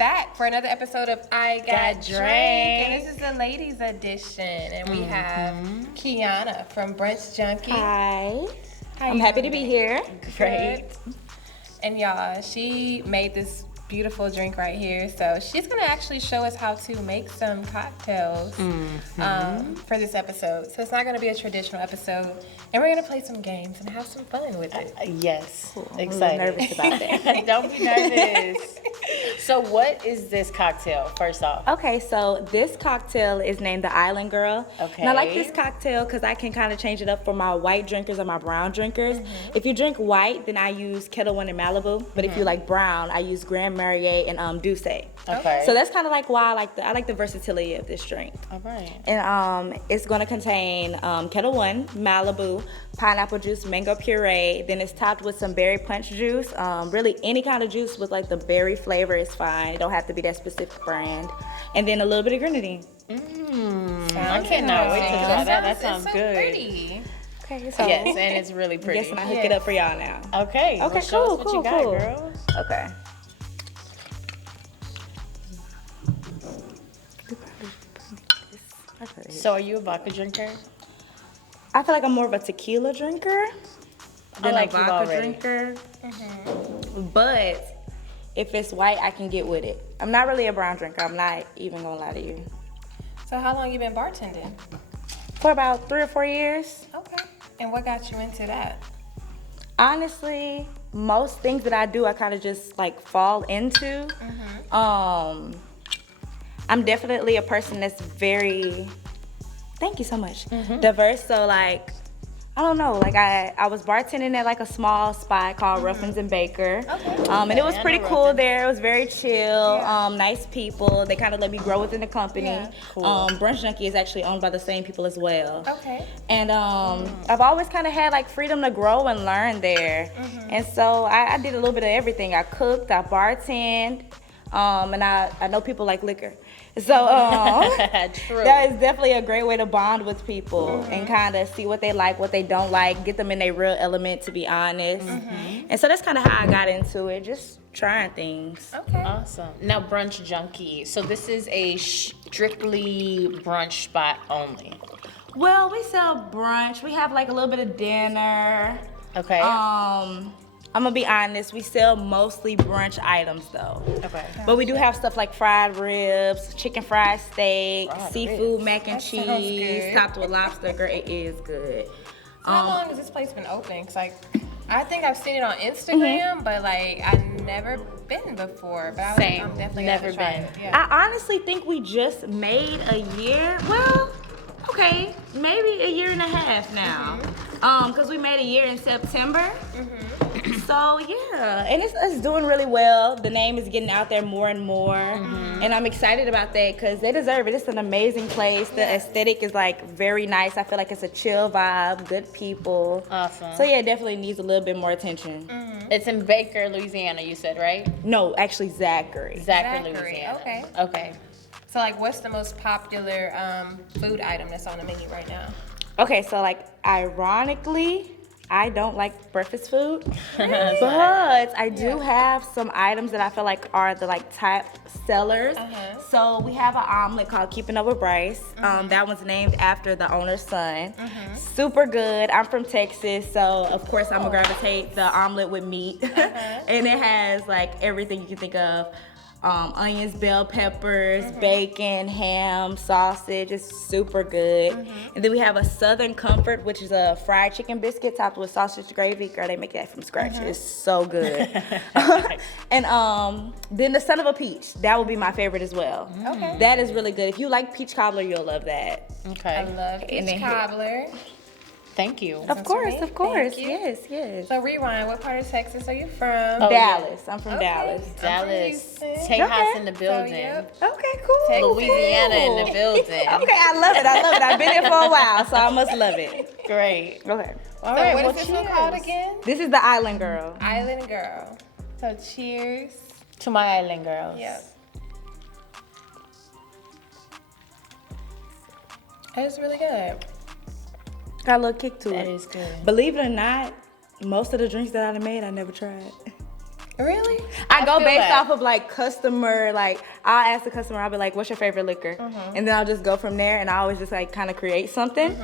back for another episode of I Got Drink, and this is the ladies edition, and we have Kiana from Brunch Junkie. Hi. How I'm you happy doing to be today? here. Great. And y'all, she made this beautiful drink right here, so she's gonna actually show us how to make some cocktails for this episode. So it's not gonna be a traditional episode, and we're gonna play some games and have some fun with it. Yes, Cool. I'm excited. really nervous about that. Don't be nervous. So what is this cocktail, first off? Okay, so this cocktail is named the Island Girl. Okay. And I like this cocktail because I can kind of change it up for my white drinkers and my brown drinkers. If you drink white, then I use Kettle One and Malibu. But if you like brown, I use Grand Marnier and Douce. Okay. So that's kind of like why I like the versatility of this drink. All right. And it's gonna contain Kettle One, Malibu, pineapple juice, mango puree. Then it's topped with some berry punch juice. Really any kind of juice with like the berry flavor is fine. It don't have to be that specific brand. And then a little bit of grenadine. I cannot wait to try that. That sounds it's so good. Pretty. Okay, so Yes, and it's really pretty. guessing I hook it up for y'all now. Okay. Okay, well, show cool, us what cool, you got, cool. girl. Okay. So are you a vodka drinker? I feel like I'm more of a tequila drinker than like a you vodka already. drinker. But if it's white, I can get with it. I'm not really a brown drinker. I'm not even gonna lie to you. So how long you been bartending? For about 3 or 4 years. Okay. And what got you into that? Honestly, most things that I do, I kind of just like fall into. I'm definitely a person that's very, thank you so much, diverse. So like, I don't know, like I was bartending at like a small spot called Ruffins and Baker. Okay. And it was I pretty know cool Ruffins. there. It was very chill, Yeah. nice people. They kind of let me grow within the company. Yeah. Cool. Brunch Junkie is actually owned by the same people as well. Okay. And I've always kind of had like freedom to grow and learn there. And so I did a little bit of everything. I cooked, I bartended, and I know people like liquor. So True. that is definitely a great way to bond with people and kind of see what they like, what they don't like, get them in their real element, to be honest. And so that's kind of how I got into it, just trying things. Okay. Awesome. Now, Brunch Junkie. So this is a strictly brunch spot only. Well, we sell brunch. We have like a little bit of dinner. Okay. I'm gonna be honest, we sell mostly brunch items though. Okay. But we do have stuff like fried ribs, chicken fried steak, Fried seafood ribs. mac and That sounds cheese, good. topped with lobster. Girl, it is good. How long has this place been open? Cause like, I think I've seen it on Instagram, but like I've never been before. But Same. I'm definitely Never gonna try been. it. Yeah. I honestly think we just made a year. Well, okay, maybe a year and a half now. Cause we made a year in September. So yeah, and it's doing really well. The name is getting out there more and more, and I'm excited about that because they deserve it. It's an amazing place. The aesthetic is like very nice. I feel like it's a chill vibe, good people. Awesome. So yeah, it definitely needs a little bit more attention. It's in Baker, Louisiana, you said, right? No, actually Zachary. Zachary, Zachary, Louisiana. okay. Okay. So like, what's the most popular food item that's on the menu right now? Okay, so like ironically, I don't like breakfast food, but I do have some items that I feel like are the like top sellers. So we have an omelet called Keeping Up with Bryce. That one's named after the owner's son. Super good. I'm from Texas, so of course I'm gonna gravitate the omelet with meat, and it has like everything you can think of. Onions, bell peppers, bacon, ham, sausage. It's super good. And then we have a Southern Comfort, which is a fried chicken biscuit topped with sausage gravy. Girl, they make that from scratch. It's so good. And then the Son of a Peach. That would be my favorite as well. Okay. That is really good. If you like peach cobbler, you'll love that. I Okay. love And peach then- cobbler. Thank you. Of course, right. of course. Thank you. Yes. So rewind. What part of Texas are you from? Oh, Dallas. I'm from Okay. Dallas. Dallas. Okay. Tejas in the building. yep. Okay, cool. Louisiana in the Cool. building. Okay, I love it. I've been here for a while, so I must love it. Great. Okay. All So right. what well, is this one called again? This is the Island Girl. Island Girl. So cheers. To my island girls. Yep. It's really good. Got a little kick to That it. is good. Believe it or not, most of the drinks that I made, I never tried. Really? I go feel based that. off of like customer, like I'll ask the customer, I'll be like, what's your favorite liquor? And then I'll just go from there, and I always just like kind of create something.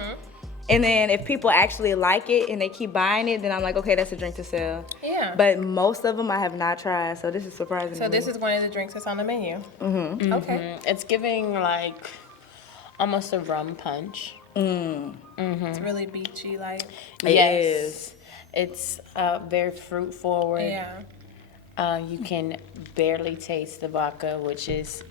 And then if people actually like it and they keep buying it, then I'm like, okay, that's a drink to sell. Yeah. But most of them I have not tried, so this is surprising. So to me. this is one of the drinks that's on the menu. Okay. It's giving like almost a rum punch. It's really beachy, like. Yes. It's very fruit forward. Yeah. You can barely taste the vodka, which is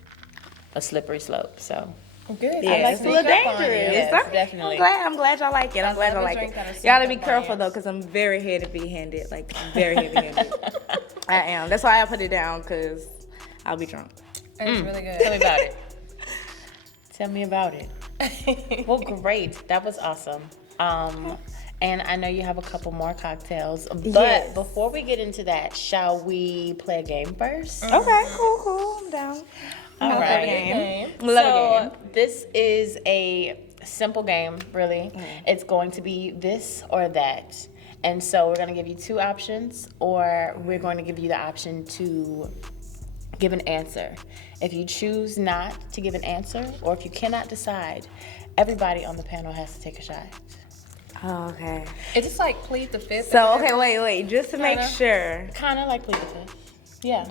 a slippery slope. So Good. Yeah, I like it's a little dangerous. Yes, definitely. I'm glad y'all like it. I'm glad y'all love a like drink it. that'll You gotta be sneak up careful on though, you. because I'm very heavy-handed. Like, very heavy-handed. I am. That's why I put it down, because I'll be drunk. It's really Tell me good. about it. Tell me about it. Well, great. That was awesome. And I know you have a couple more cocktails. But Yes. before we get into that, shall we play a game first? Okay, cool. I'm down. All Love a right. game. Game. Love a So game. this is a simple game, really. It's going to be this or that. And so we're going to give you two options, or we're going to give you the option to give an answer. If you choose not to give an answer, or if you cannot decide, everybody on the panel has to take a shot. Oh, okay. It's just like plead the fifth. So, okay, wait. Just to make Kinda. sure, Kind of like plead the fifth. Yeah.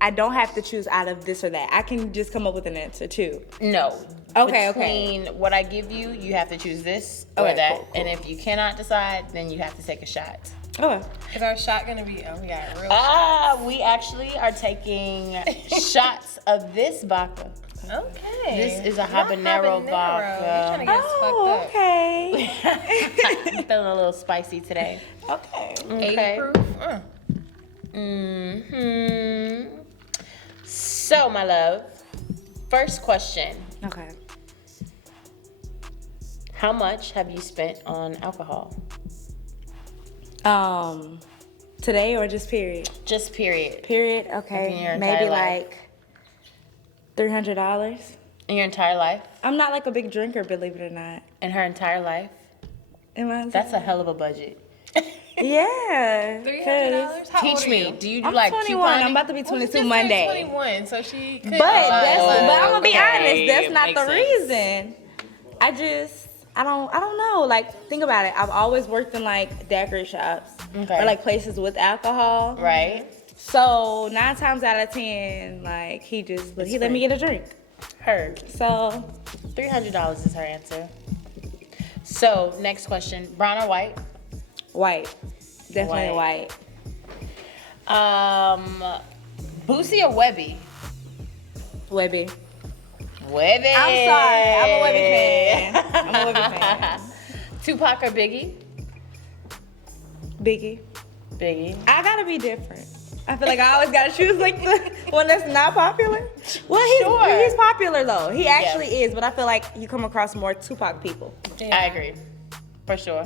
I don't have to choose out of this or that. I can just come up with an answer too. No. Okay, Between what I give you, you have to choose this or Okay, that. cool. And if you cannot decide, then you have to take a shot. Okay. Is our shot gonna be? Oh, we got a real shot. We actually are taking shots of this vodka. Okay. This is a Not habanero vodka. You're trying to get us Oh, fucked up. okay. I'm feeling a little spicy today. Okay. 80 proof. So, my love, first question. Okay. How much have you spent on alcohol? Today or just period? Just period. Period. In your Okay. entire Maybe life. like $300. In your entire life? I'm not like a big drinker, believe it or not. In her entire life? Am I? That's a hell of a budget. Yeah. 'cause $300. How old Teach are me. you? Do you do I'm like 21. couponing? I'm about to be Well, she 22 just turned Monday. 21, so she could. But I'm gonna be honest. okay. That's not Makes the sense. reason. I don't know. Like, think about it. I've always worked in like daiquiri shops Okay. or like places with alcohol. Right? So 9 times out of 10, like he let me get a drink. Heard. So $300 is her answer. So, next question. Brown or white? white, definitely White. white. Boosie or Webby? Webby. Webby. I'm sorry. I'm a Webby fan. I'm a Webby fan. Tupac or Biggie? Biggie. Biggie. I gotta be different. I feel like I always gotta choose like the one that's not popular. Well, he's popular though. He actually is, but I feel like you come across more Tupac people. Yeah. I agree. For sure.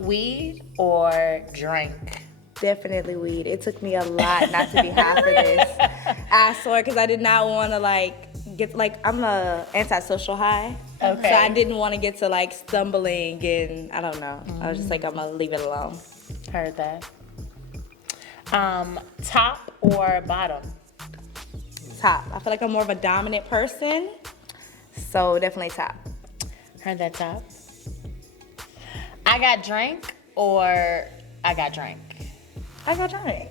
Weed or drink? Definitely weed. It took me a lot not to be high for this. I swear, because I did not want to like get like I'm a antisocial high. Okay. So I didn't want to get to like stumbling and I don't know. I was just like I'm gonna leave it alone. Heard that. Top or bottom? Top. I feel like I'm more of a dominant person, so definitely top. Heard that top. I got drank or I got drank? I got drink.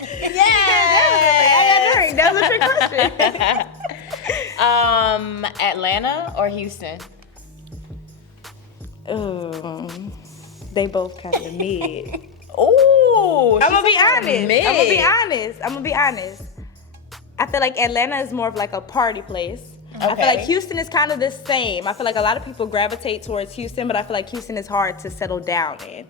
Yeah, definitely. I got drink. That was a trick question. Atlanta or Houston? They both kind of mid. Ooh, I'm gonna be she's honest. mid. I'm gonna be honest. I feel like Atlanta is more of like a party place. I feel like Okay. Houston is kind of the same. I feel like a lot of people gravitate towards Houston, but I feel like Houston is hard to settle down in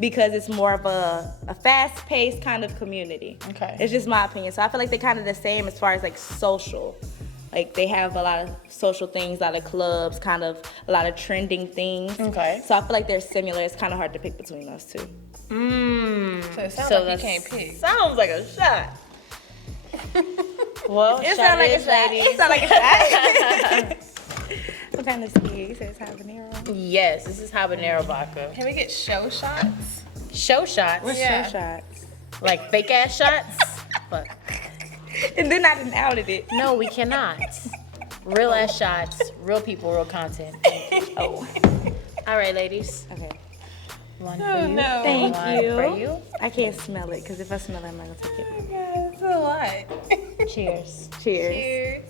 because it's more of a fast-paced kind of community. Okay. It's just my opinion. So I feel like they're kind of the same as far as like social. Like they have a lot of social things, a lot of clubs, kind of a lot of trending things. Okay. So I feel like they're similar. It's kind of hard to pick between those two. So it sounds like you can't pick. Sounds like a shot. Well, It shot sounds like is, a shot. ladies. It sounds like a shot. What kind of ski? You said it's habanero. Yes, this is habanero vodka. Can we get show shots? show shots. What's Yeah. show shots? Like fake ass shots. But And then I didn't outed it. no, we cannot. Real ass shots, real people, real content. Oh. All right, ladies. Okay. One Oh, for you. no. Thank One you. for you. I can't smell it because if I smell it, I'm not gonna take it. Yeah, it's a lot. Cheers. Cheers. Cheers.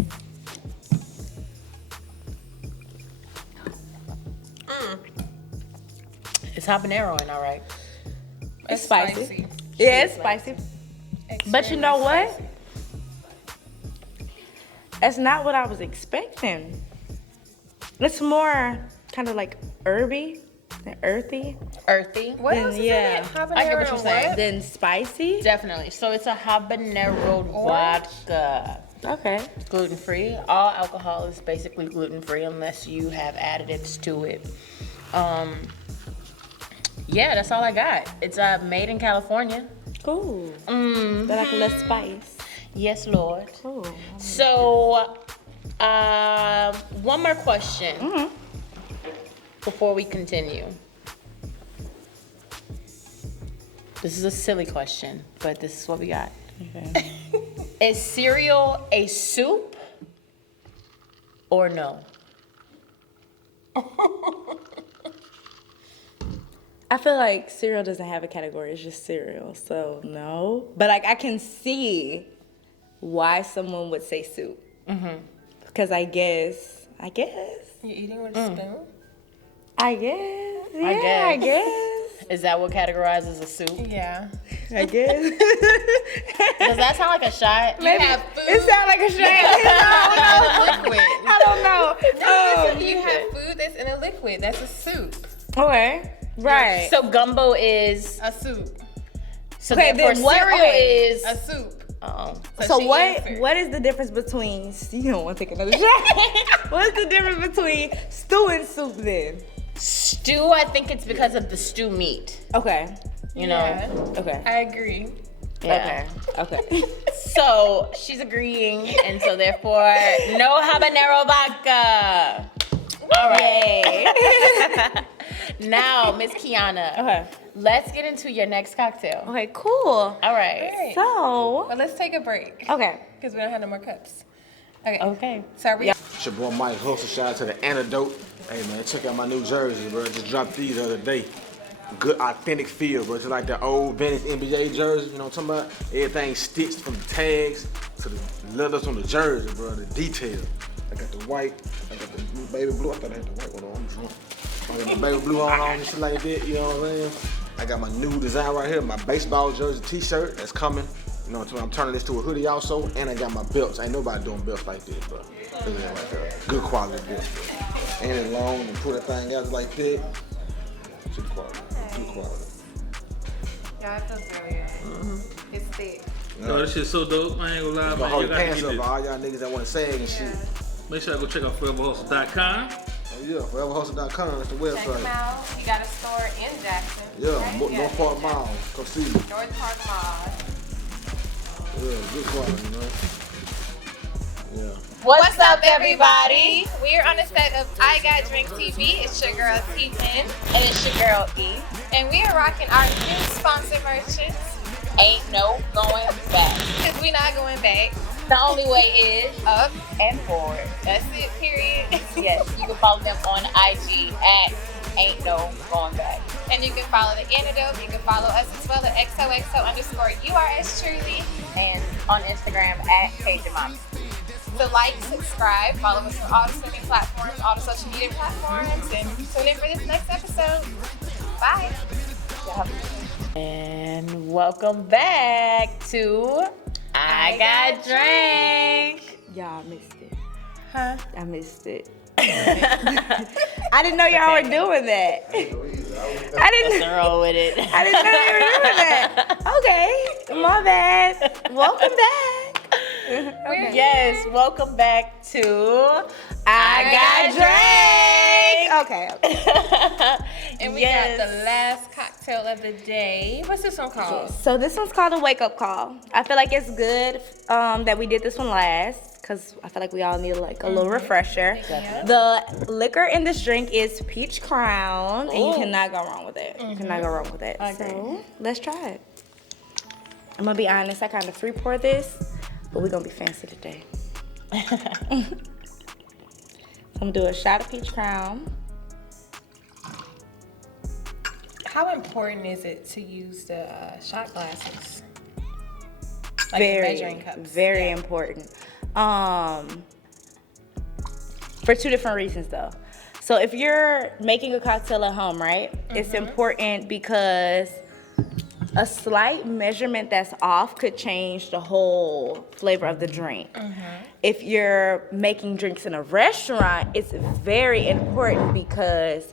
It's habanero in, all right. It's spicy. Yeah, it's spicy. But you know what? Spicy. That's not what I was expecting. It's more kind of like herby and earthy Earthy. What Then, else is yeah. in it? Habanero I get what you're saying. than spicy. Definitely. So it's a habanero vodka. Okay. Gluten free. All alcohol is basically gluten free unless you have additives to it. Yeah, that's all I got. It's made in California. Cool. Mm. They like less spice. Yes, Lord. Cool. So, one more question before we continue. This is a silly question, but this is what we got. Okay. Is cereal a soup or no? I feel like cereal doesn't have a category. It's just cereal. So no. But like I can see why someone would say soup. Because I guess. You eating with a spoon? I guess. Is that what categorizes a soup? Yeah. I guess. Does that sound like a shot? Maybe have food. it sounds like a shot. Liquid. I don't know. You have food that's in a liquid. That's a soup. Okay. Right. So gumbo is. A soup. So Okay, therefore then what- cereal okay. is. A soup. Oh. So she what answered. what is the difference between you don't want to take another shot? What's the difference between stew and soup then? Stew, I think it's because of the stew meat. Okay. You know? Yeah, Okay. I agree. Yeah. Okay. So she's agreeing, and so therefore, no habanero vodka. All right. Now, Miss Kiana, Okay. let's get into your next cocktail. Okay, cool. All right. Alright. So Well, let's take a break. okay. Because we don't have no more cups. Okay. Okay. So are we? It's your boy Mike Hustle. Shout out to the Antidote. Hey man, check out my new jerseys, bro. Just dropped these the other day. Good authentic feel, bro. It's like the old Venice NBA jersey, you know what I'm talking about? Everything stitched from the tags to the leathers on the jersey, bro. The detail. I got the white, I got the baby blue. I thought I had the white one on. I'm drunk. I got my baby blue on and shit like that, you know what I'm saying? I got my new design right here, my baseball jersey t-shirt that's coming. You know what I'm saying? I'm turning this to a hoodie also, and I got my belts. Ain't nobody doing belts like this, bro. Look at that right there. Good quality belts, bro. And it's long and pull that thing out like that. Good quality. Good quality. Yeah, it feels really good. It's thick. No, this shit's so dope. I ain't gonna lie, Gonna man. hold You your gotta pants get up, this. all y'all niggas that want to sag and shit. Make sure I go check out foreverhustle.com. Oh yeah, foreverhustle.com, that's the Check them website. out. You got a store in Jackson. Yeah, right? North Park Mall. Come see me. North Park Mall. Yeah, good quality, man. Yeah. What's up, everybody? We're on the set of I Got Drink TV. It's your girl T-Pin. And it's your girl E. And we are rocking our new sponsor merchants. Ain't no going back. Because we're not going back. The only way is Up. and forward. That's it, period. Yes, you can follow them on IG at Ain't No Going Back. And you can follow the Antidote. You can follow us as well at XOXO_URS Truly. And on Instagram at KJMommy. So like, subscribe, follow us on all the streaming platforms, all the social media platforms, and tune in for this next episode. Bye. And welcome back to I Got Drank. Y'all missed it. Huh? I missed it. I didn't know y'all were doing that. I didn't Roll with it. I didn't know you were doing that. Okay. My bad. Welcome back. Okay. Yes, welcome back to I got drank. Okay. And we Yes. got the last cocktail of the day. What's this one called? So this one's called a wake up call. I feel like it's good that we did this one last because I feel like we all need like a little refresher. The liquor in this drink is Peach Crown, and you cannot go wrong with it. You cannot go wrong with it. So let's try it. I'm gonna be honest, I kind of free pour this, but we're gonna be fancy today. So I'm gonna do a shot of Peach Crown. How important is it to use the shot glasses? Like the Very, measuring cups. very important. For two different reasons though. So if you're making a cocktail at home, right? It's important because a slight measurement that's off could change the whole flavor of the drink. If you're making drinks in a restaurant, it's very important because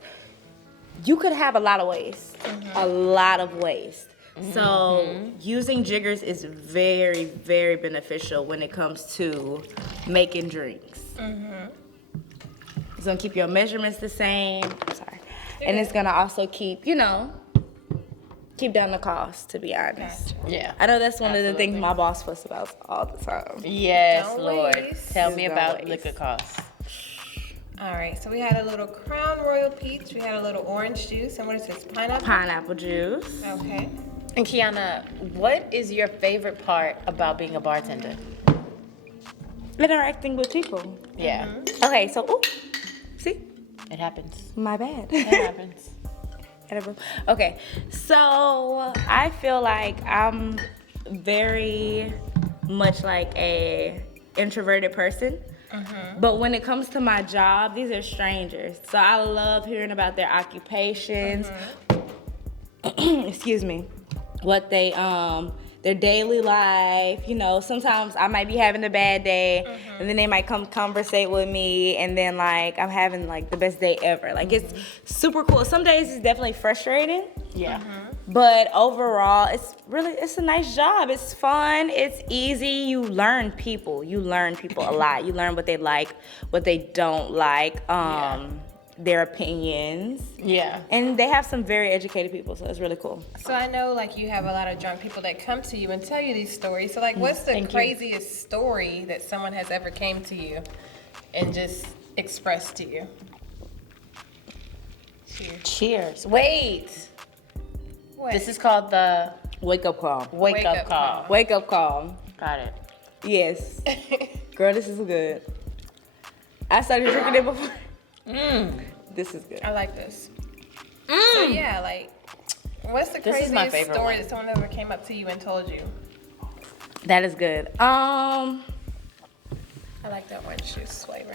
you could have a lot of waste. A lot of waste. So using jiggers is very, very beneficial when it comes to making drinks. It's gonna keep your measurements the same. Sorry. And it's gonna also keep, you know, keep down the cost, to be honest. Yeah. I know that's one of the things my boss fuss about all the time. Yes, Don't Lord. waste. Tell me Don't about waste. liquor costs. All right, so we had a little Crown Royal Peach, we had a little orange juice, and what is this, pineapple? Pineapple juice. Okay. And Kiana, what is your favorite part about being a bartender? Interacting with people. Yeah, Okay, so, ooh, see? it happens. My bad. It happens. Okay, so I feel like I'm very much like a introverted person. But when it comes to my job, these are strangers. So I love hearing about their occupations. Excuse me. What they their daily life, you know, sometimes I might be having a bad day and then they might come conversate with me and then like I'm having like the best day ever. Like it's super cool. Some days it's definitely frustrating. Yeah. But overall, it's a nice job. It's fun. It's easy. You learn people. You learn people a lot. You learn what they like, what they don't like, their opinions. Yeah. And they have some very educated people, so it's really cool. So I know like you have a lot of drunk people that come to you and tell you these stories. So like what's the Thank you. craziest story that someone has ever came to you and just expressed to you? Cheers. Wait. What? This is called the Wake up call. wake Wake up up call. Wake up call. Got it. Yes. Girl, this is good. I started drinking it before. This is good. I like this. So yeah, like what's the This is my craziest favorite story one. that someone ever came up to you and told you? That is good. I like that orange juice flavor.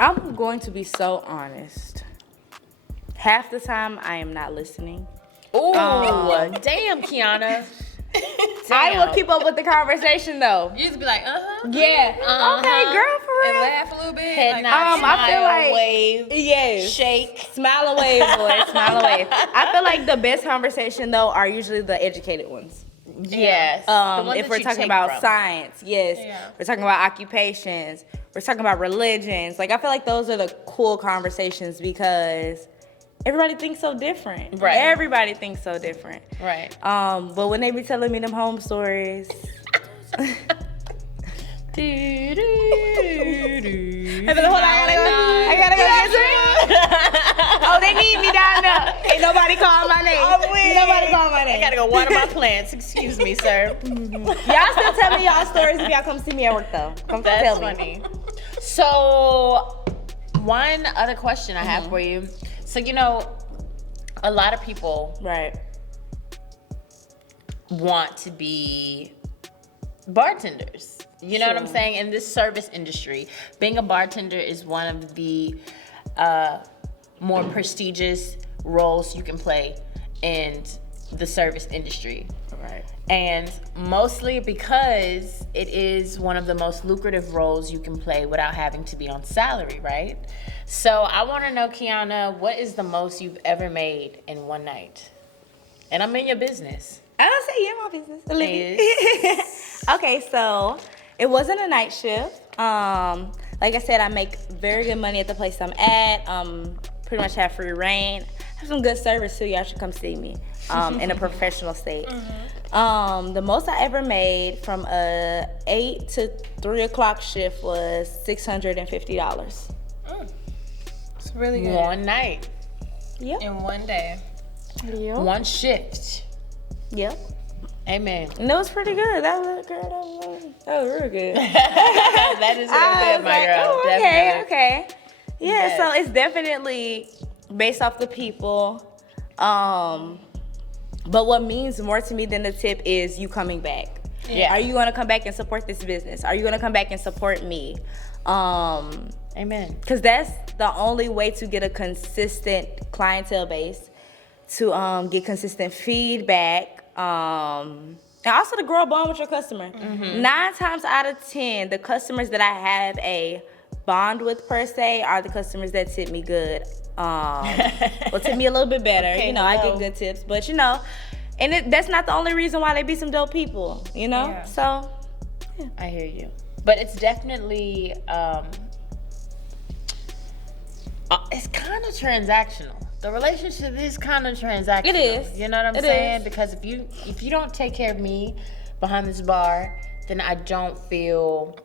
I'm going to be so honest. Half the time I am not listening. Ooh, damn, Kiana. I will keep up with the conversation though. You just be like, Yeah. Okay, girl, for and real. laugh a little bit. Head like, nod, I feel smile, like- wave, Yes. shake. Smile and wave, boy. Smile and wave. I feel like the best conversation though are usually the educated ones. Yes. The ones If that we're you talking take about from. science, yes. Yeah. We're talking about occupations. We're talking about religions. Like I feel like those are the cool conversations because everybody thinks so different. Right. Everybody thinks so different. Right. But when they be telling me them home stories. I gotta go get some. Oh, they need me down there. Ain't nobody calling my name. Ain't nobody calling my I name. gotta go water my plants. Excuse me, sir. Y'all still tell me y'all stories if y'all come see me at work though. Come That's tell me. funny. So, one other question I have for you. So, you know, a lot of people Right. want to be bartenders. You know what I'm saying? In this service industry, being a bartender is one of the more prestigious roles you can play in the service industry. Right. And mostly because it is one of the most lucrative roles you can play without having to be on salary, right? So I want to know, Kiana, what is the most you've ever made in one night? And I'm in your business. I don't say you're my business. Okay, so it wasn't a night shift. Like I said, I make very good money at the place I'm at. Pretty much have free reign. Have some good service too. Y'all should come see me in a professional state. The most I ever made from a 8 to 3 o'clock shift was $650. It's really good. One night, Yep. In one day. Yep. one shift. Yep. Amen. And it was pretty good. That was real good. That is real I good, was my like, girl. oh, okay, Definitely. okay. Yeah, Yes. so it's definitely based off the people. But what means more to me than the tip is you coming back. Yeah. Are you gonna come back and support this business? Are you gonna come back and support me? Amen. Because that's the only way to get a consistent clientele base, to get consistent feedback, and also to grow a bond with your customer. 9 times out of 10, the customers that I have a bond with per se are the customers that tip me good. Or tip me a little bit better. Okay, You know, I hello. get good tips, but you know, and that's not the only reason why they be some dope people. You know, Yeah. so I hear you. But it's definitely, it's kind of transactional. The relationship is kind of transactional. It is. You know what I'm It saying? is. Because if you don't take care of me behind this bar, then I don't feel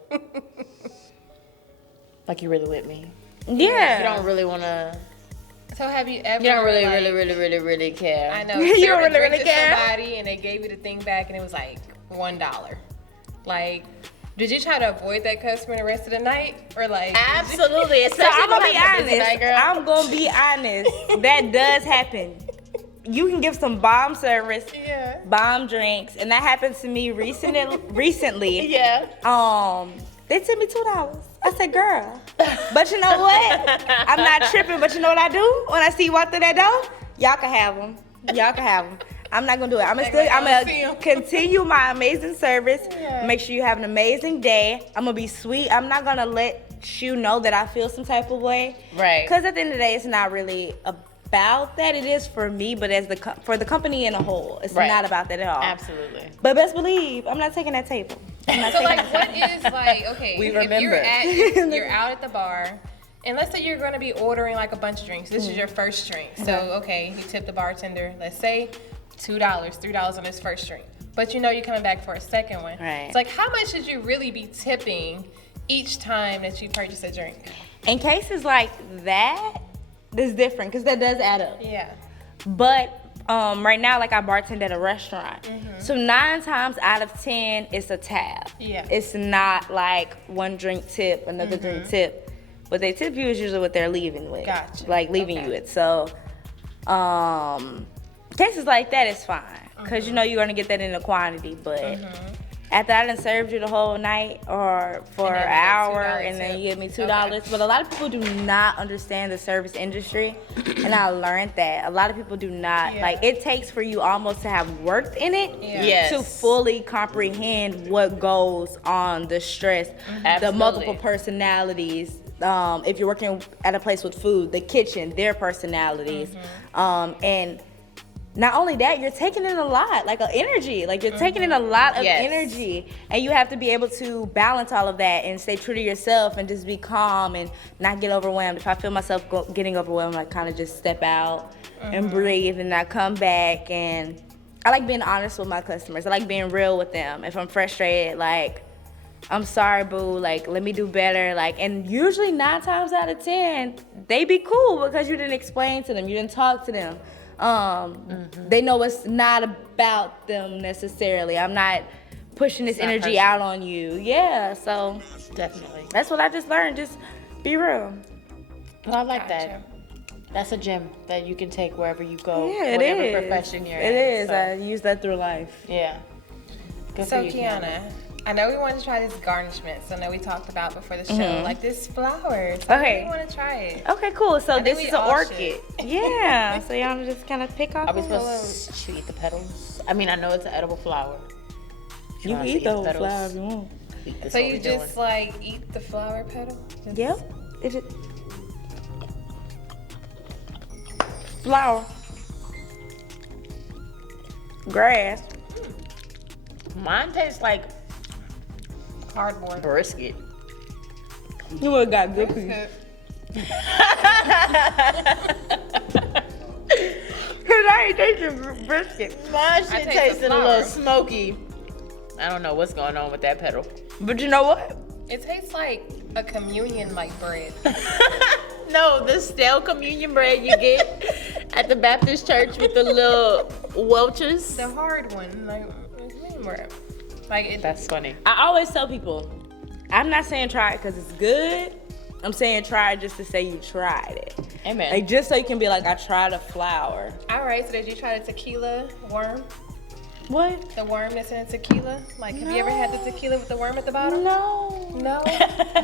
like you're really with me. yeah. You don't really want to. So have you ever? You don't really, like, really care. I know. You served don't a really drink to care? Somebody and they gave you the thing back and it was like $1. Like, did you try to avoid that customer the rest of the night, or like? Absolutely. So Especially I'm gonna be if I'm a busy honest. night, girl. I'm gonna be honest. That does happen. You can give some bomb service, Yeah. bomb drinks, and that happened to me recently. Yeah. They tipped me $2. I said, girl. But you know what? I'm not tripping, but you know what I do? When I see you walk through that door, y'all can have them. Y'all can have them. I'm not gonna do it. I'm like, gonna I don't see 'em. continue my amazing service. Yeah. Make sure you have an amazing day. I'm gonna be sweet. I'm not gonna let you know that I feel some type of way. Right. Because at the end of the day, it's not really about that. It is for me, but as for the company in a whole, it's Right. not about that at all. Absolutely. But best believe, I'm not taking that table. I'm not So taking like, that what is like? Okay, We if remember. you're out at the bar, and let's say you're going to be ordering like a bunch of drinks. This is your first drink. So okay, you tip the bartender. Let's say $2, $3 on his first drink. But you know you're coming back for a second one. Right. It's like, how much should you really be tipping each time that you purchase a drink? In cases like that, it's different because that does add up. Yeah. But right now, like I bartend at a restaurant. So 9 times out of 10, it's a tab. Yeah. It's not like one drink tip, another drink tip. What they tip you is usually what they're leaving with. Gotcha. Like leaving Okay. you with. So cases like that is fine. Because you know you're going to get that in the quantity. But after I done served you the whole night or for And an then hour $2 and then tip. you give me $2. Okay. But a lot of people do not understand the service industry. And I learned that. A lot of people do not. Yeah. Like it takes for you almost to have worked in it Yeah. Yes. to fully comprehend what goes on, the stress, the Absolutely. multiple personalities. If you're working at a place with food, the kitchen, their personalities. And not only that, you're taking in a lot, like energy. Like you're taking in a lot of Yes. energy. And you have to be able to balance all of that and stay true to yourself and just be calm and not get overwhelmed. If I feel myself getting overwhelmed, I kind of just step out and breathe and I come back. And I like being honest with my customers. I like being real with them. If I'm frustrated, like, I'm sorry, boo, like, let me do better. Like, and usually 9 times out of 10, they be cool because you didn't explain to them, you didn't talk to them. They know it's not about them necessarily. I'm not pushing this not energy personal. out on you. Yeah, so Definitely. that's what I just learned. Just be real. Well, I like Gotcha. that. That's a gem that you can take wherever you go, Yeah, it whatever is. profession you're It in. is. So, I use that through life. yeah. Good So for you, Kiana, I know we wanted to try this garnishment. So I know we talked about before the show, like this flowers. Okay. We want to try it. Okay, cool. So think this we is an all orchid. Yeah. So y'all just kind of pick off. Are we a supposed to eat the petals? I mean, I know it's an edible flower. You want can us eat to the eat whole the petals? flower if you want. That's So what you we're just doing. like eat the flower petal? Just- Yep. It is flower. Grass. Mine tastes like Cardboard. brisket. You would got good piece. Cause I ain't tasting brisket. My I shit taste tasted the a little flour. smoky. I don't know what's going on with that pedal. But you know what? It tastes like a communion like bread. No, the stale communion bread you get at the Baptist church with the little welches. The hard one, like communion bread. Like it. That's funny. I always tell people, I'm not saying try it because it's good. I'm saying try it just to say you tried it. Amen. Like just so you can be like, I tried a flour. All right. So did you try the tequila worm? What? The worm that's in tequila? Like, have you ever had the tequila with the worm at the bottom? No. No.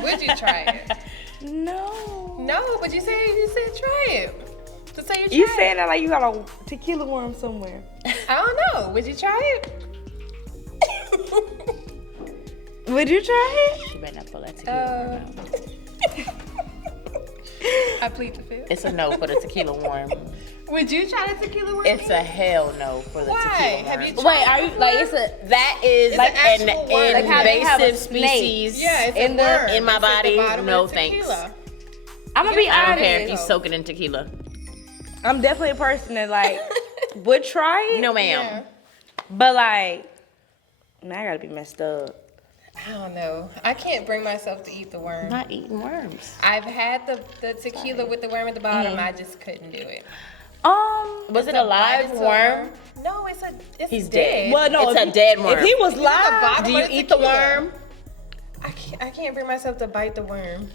Would you try it? No. No, but you said try it. Just say you tried You it. saying that like you got a tequila worm somewhere. I don't know. Would you try it? Would you try it? You better not pull that tequila worm out. I plead the fifth. It's a no for the tequila worm. Would you try the tequila worm? It's a hell no for the Why? tequila worm. Have you tried Wait, are you like it's a That is It's an an actual worm. Like how they have a invasive snake. species. Yeah, it's in a the- worm. in my It's at the body, bottom of no the thanks. tequila. I'm gonna be I don't honest. care if you soak it in tequila. I'm definitely a person that like would try it. No, ma'am. Yeah. But like, man, I gotta be messed up. I don't know. I can't bring myself to eat the worm. I'm not eating worms. I've had the tequila with the worm at the bottom. I just couldn't do it. Was it a live It's worm? No, it's He's dead. dead. Well, no, It's if a dead worm. If he was the live, bottom Do you of the eat the tequila. worm? I can't bring myself to bite the worm.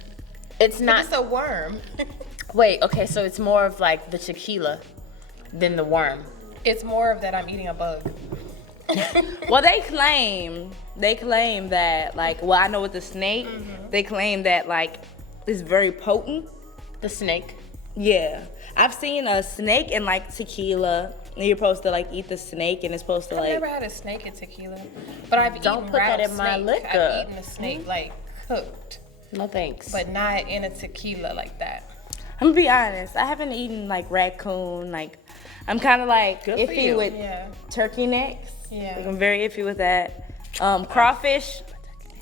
It's not. It's a worm. Wait, okay, so it's more of like the tequila than the worm. It's more of that I'm eating a bug. well, they claim that like, well, I know with the snake, they claim that like it's very potent. The snake. Yeah, I've seen a snake in like tequila. And you're supposed to like eat the snake, and it's supposed to I've like. never had a snake in tequila, but I've Don't eaten put that raw in my snake. liquor. I've eaten a snake like cooked, No thanks. but not in a tequila like that. I'm gonna be honest. I haven't eaten like raccoon. Like, I'm kind of like Good for iffy you. with Yeah. turkey necks. Yeah. Like, I'm very iffy with that. Crawfish.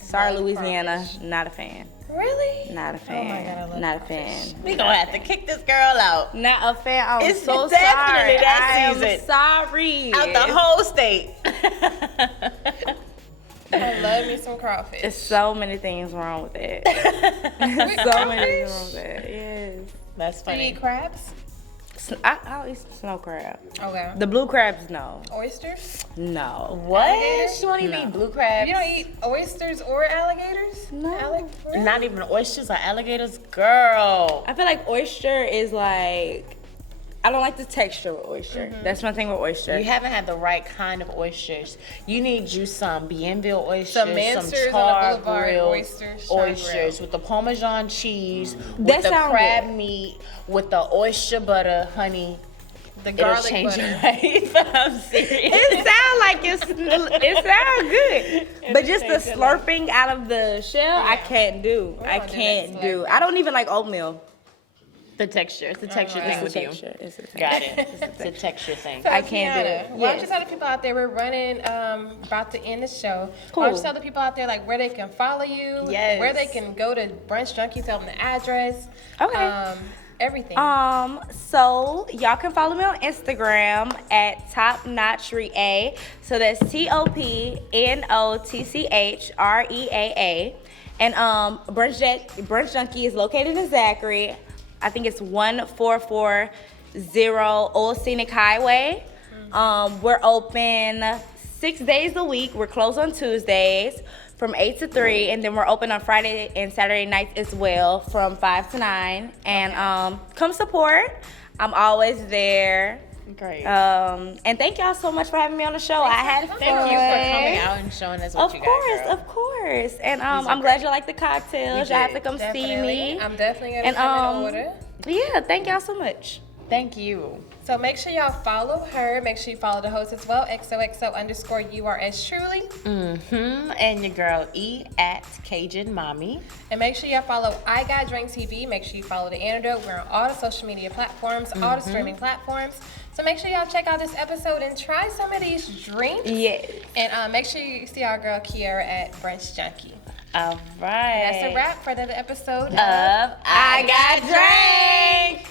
Sorry, Love Louisiana. crawfish. Not a fan. Really? Not a Oh my fan. God, I love Not a crawfish. fan. we gonna have to kick this girl out. Not a fan. I'm It's so definitely sorry. that I season. am sorry. Out the whole state. I love me some crawfish. There's so many things wrong with that. so many things wrong with that. Yes. That's Do you funny. eat crabs? I'll eat snow crab. Okay. The blue crabs, no. Oysters? No. What? Alligators? She won't even No. eat blue crabs. You don't eat oysters or alligators? No. Really? Not even oysters or alligators, girl. I feel like oyster is like, I don't like the texture with oyster. That's my thing with oyster. You haven't had the right kind of oysters. You need you some Bienville oysters, Some some Mansers on the char Boulevard grilled oysters, char oysters with the Parmesan cheese, That with the sound crab good. meat, with the oyster butter, honey. The It'll garlic change butter. your life. I'm serious. it sounds good. But just the slurping out of the shell, I can't do. I gonna do can't that do. slurp. I don't even like oatmeal. The texture. It's a texture Alright. thing with you. It's a texture. Got it. It's a texture thing. So, I can't do Kiana, it. Why don't you Yes. tell the people out there we're running, about to end the show. Why Cool. don't you tell the people out there like where they can follow you, Yes. where they can go to Brunch Junkie, tell them the address, Okay. Everything. So y'all can follow me on Instagram at TopNotchReA. So that's TopNotchReaa. And Brunch Junkie is located in Zachary. I think it's 1440 Old Scenic Highway. We're open 6 days a week. We're closed on Tuesdays from 8 to 3, and then we're open on Friday and Saturday nights as well from 5 to 9. And come support. I'm always there. Great. And thank y'all so much for having me on the show. I had fun. Thank you for coming out and showing us what Of you course, got, girl. of course. And are I'm glad great. you like the cocktails. We Y'all have to did. come see me. I'm definitely gonna And come and order. yeah, thank y'all so much. Thank you. So make sure y'all follow her. Make sure you follow the host as well. XOXO_URS truly. And your girl E at Cajun Mommy. And make sure y'all follow IGotDrank TV. Make sure you follow The Antidote. We're on all the social media platforms, all the streaming platforms. So make sure y'all check out this episode and try some of these drinks. Yes. And make sure you see our girl Kiara at Brunch Junkie. All right. That's a wrap for another episode Of I Got Drank.